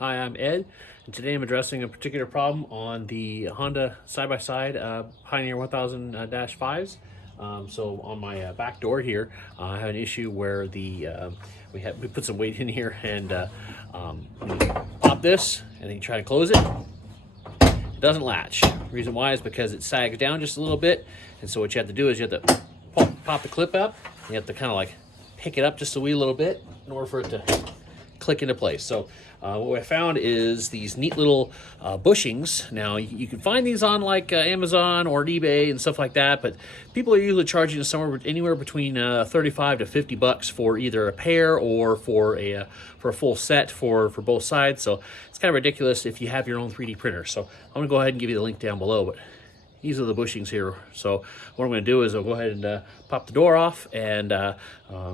Hi, I'm Ed, and today I'm addressing a particular problem on the Honda side-by-side Pioneer 1000-5s. So on my back door here, I have an issue where we put some weight in here and you pop this and then you try to close it. It doesn't latch. The reason why is because it sags down just a little bit, and so what you have to do is you have to pop the clip up. You have to kind of like pick it up just a wee little bit in order for it to click into place. So what I found is these neat little bushings. Now you can find these on like Amazon or eBay and stuff like that, but people are usually charging anywhere between 35 to 50 bucks for either a pair or for a full set for both sides. So it's kind of ridiculous if you have your own 3D printer. So I'm gonna go ahead and give you the link down below, but these are the bushings here. So what I'm going to do is I'll go ahead and pop the door off and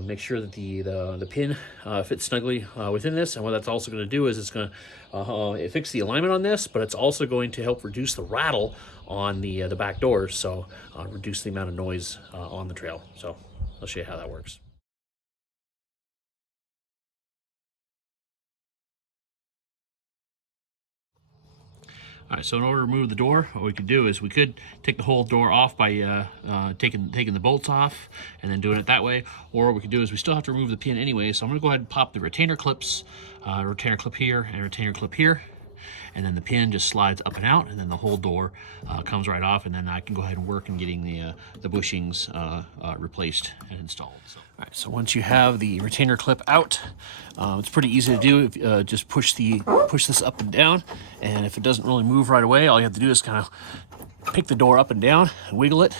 make sure that the pin fits snugly within this. And what that's also going to do is it's going to fix the alignment on this, but it's also going to help reduce the rattle on the back doors. So reduce the amount of noise on the trail. So I'll show you how that works. All right, so in order to remove the door, what we could do is we could take the whole door off by taking the bolts off and then doing it that way. Or what we could do is we still have to remove the pin anyway. So I'm gonna go ahead and pop the retainer clips, retainer clip here and retainer clip here. And then the pin just slides up and out, and then the whole door comes right off, and then I can go ahead and work on getting the bushings replaced and installed. So. All right, so once you have the retainer clip out, it's pretty easy to do. Just push this up and down, and if it doesn't really move right away, all you have to do is kind of pick the door up and down and wiggle it,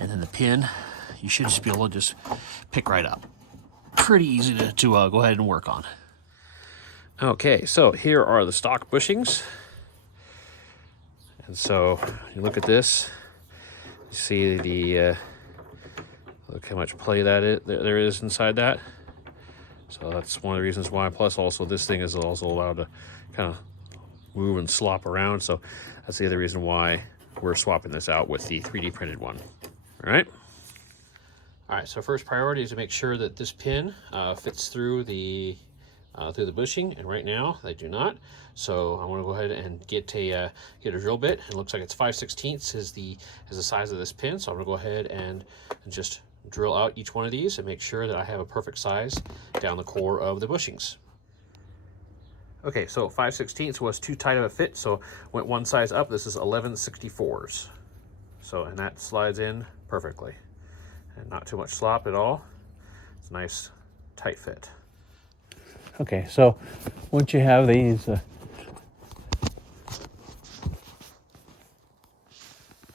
and then the pin, you should just be able to just pick right up. Pretty easy to go ahead and work on. Okay, so here are the stock bushings. And so you look at this, you see look how much play there is inside that. So that's one of the reasons why. Plus also this thing is also allowed to kind of move and slop around. So that's the other reason why we're swapping this out with the 3D printed one. All right. All right, so first priority is to make sure that this pin fits through the bushing, and right now they do not. So I'm going to go ahead and get a drill bit. It looks like it's 5/16 is the size of this pin. So I'm going to go ahead and just drill out each one of these and make sure that I have a perfect size down the core of the bushings. Okay, so 5/16 was too tight of a fit, so went one size up. This is 11/64. So, and that slides in perfectly, and not too much slop at all. It's a nice tight fit. Okay, so once you have these, all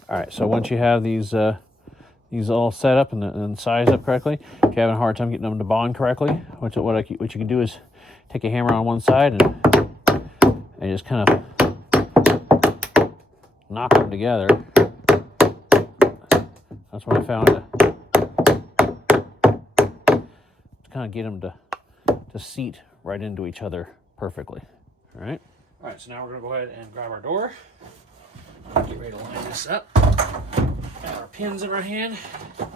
right, so once you have these all set up and sized up correctly, if you're having a hard time getting them to bond correctly, what you can do is take a hammer on one side and just kind of knock them together. That's what I found to kind of get them to seat right into each other perfectly. All right, so now we're gonna go ahead and grab our door. Get ready to line this up. Got our pins in our hand. And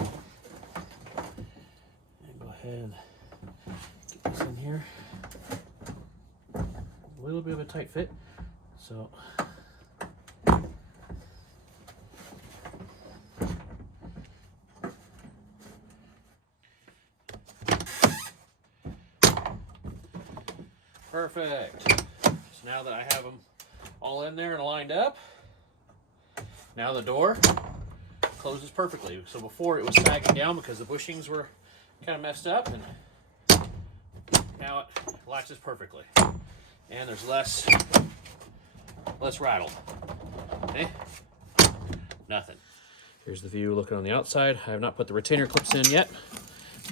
go ahead and get this in here. A little bit of a tight fit, so perfect. So now that I have them all in there and lined up, now the door closes perfectly. So before it was sagging down because the bushings were kind of messed up, and now it latches perfectly. And there's less rattle. Okay? Nothing. Here's the view looking on the outside. I have not put the retainer clips in yet,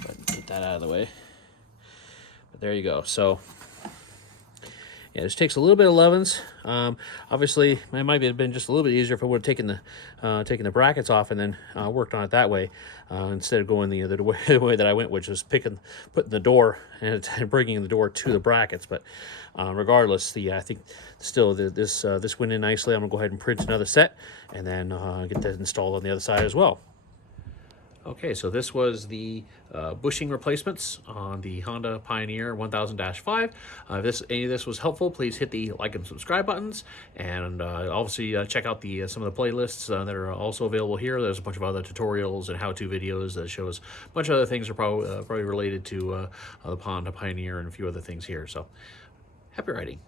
but get that out of the way. But there you go. So yeah, this takes a little bit of 11s. Obviously, it might have been just a little bit easier if I would have taken the brackets off and then worked on it that way, instead of going the way that I went, which was putting the door and bringing the door to the brackets. But regardless, I think still this went in nicely. I'm gonna go ahead and print another set and then get that installed on the other side as well. Okay, so this was the bushing replacements on the Honda Pioneer 1000-5. If any of this was helpful, please hit the like and subscribe buttons, and obviously check out the some of the playlists that are also available here. There's a bunch of other tutorials and how-to videos that shows a bunch of other things that are probably related to the Honda Pioneer and a few other things here. So happy riding.